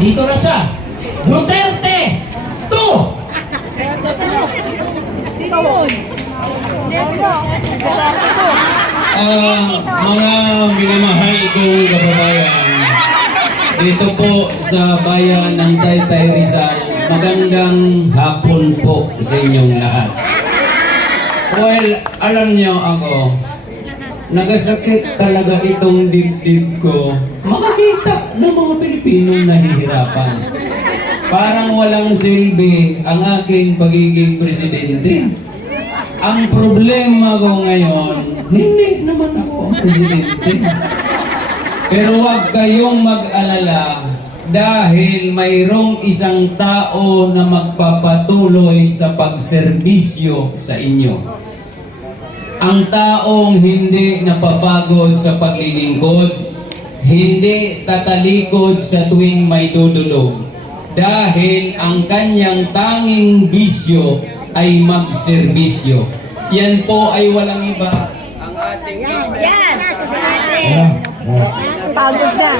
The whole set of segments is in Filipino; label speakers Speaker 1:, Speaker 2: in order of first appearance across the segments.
Speaker 1: Andito na siya. Duterte 2!
Speaker 2: Ah, mga minamahal kong kababayan, dito po sa bayan ng Taytay Rizal, magandang hapon po sa inyong lahat. Well, alam niyo ako, nagasakit talaga itong dibdib ko makakita ng mga Pilipinong nahihirapan. Parang walang silbi ang aking pagiging presidente. Ang problema ko ngayon, hindi naman ako ang presidente. Pero huwag kayong mag-alala dahil mayroong isang tao na magpapatuloy sa pagserbisyo sa inyo. Ang taong hindi napapagod sa paglilingkod, hindi tatalikod sa tuwing may dudulog. Dahil ang kanyang tanging bisyo ay magserbisyo. Yan po ay walang iba. Ang ating bisyo.
Speaker 3: Yan! Napagod na.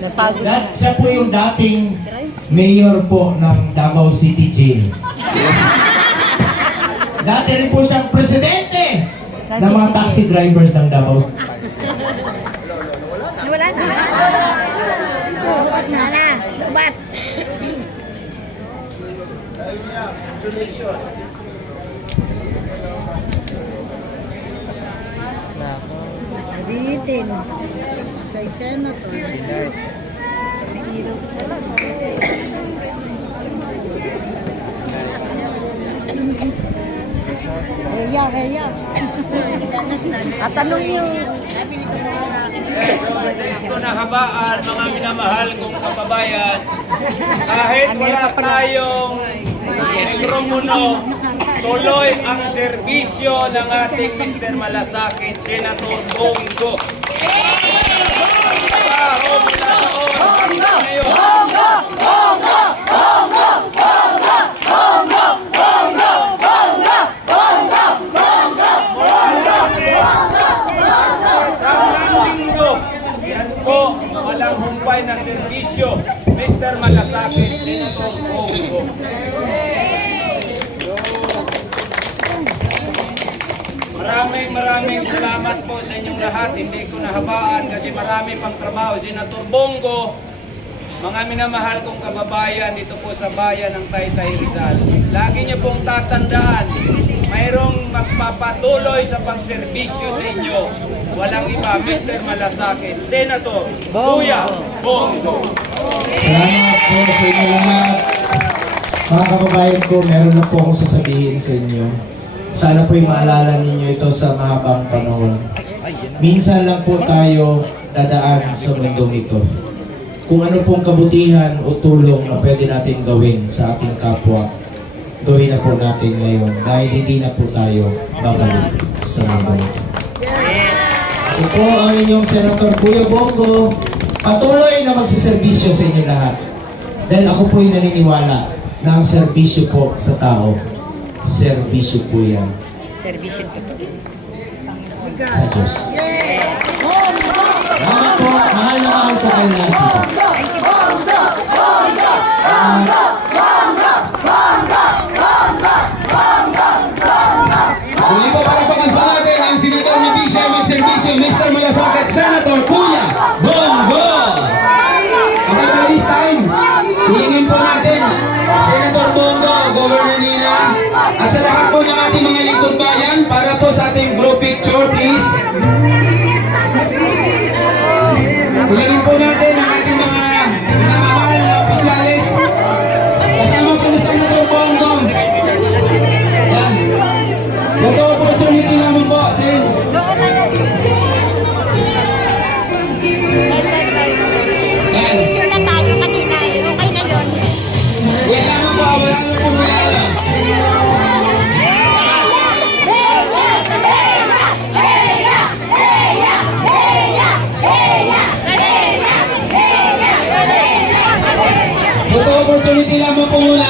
Speaker 3: Napagod na.
Speaker 1: That, siya po yung dating mayor po ng Davao City Jail. Dati rin po siyang presidente ng mga taxi drivers ng Davao.
Speaker 3: Wala na. Subat na na. Subat. Bitin. Kay Senator. Heya, heya. At tanong yung
Speaker 4: Ito na habaan, mga minamahal kong kababayan, kahit wala tayong mikropono, tuloy ang serbisyo ng ating Mr. Malasakit, Senator Bongo. Trabaho mula noon ngayon. Isang linggo, yan po, humpay na serbisyo. Mr. Malasakit, Senator Bongo. Maraming maraming salamat po sa inyong lahat. Hindi ko nahabaan kasi marami pang trabaho. Senator Bongo, mga minamahal kong kababayan dito po sa bayan ng Taytay Rizal. Lagi niyo pong tatandaan, mayroong magpapatuloy sa pagserbisyo sa inyo. Walang iba, Mr. Malasakit, Senator, Kuya Bongo.
Speaker 1: Salamat po sa inyo lahat. Mga kababayan ko, meron na po akong sasabihin sa inyo. Sana po'y maalala ninyo ito sa mahabang panahon. Minsan lang po tayo dadaan sa mundong ito. Kung ano pong kabutihan o tulong na pwede natin gawin sa ating kapwa, gawin na po natin ngayon dahil hindi na po tayo babalik sa mundo ito. Po ang inyong Senator Kuya Bongo. Patuloy na magsiservisyo sa inyo lahat. Dahil ako po'y naniniwala na ang serbisyo po sa tao, serbisyo po yan
Speaker 3: Servisyon ko to.
Speaker 1: sa Diyos. Salamat po. Mahal na mahal ko kayo lahat dito.
Speaker 2: Muli ng ating mga lingkod bayan, para po sa ating group picture, please. Hilingin po natin Ito opportunity lamang po muna.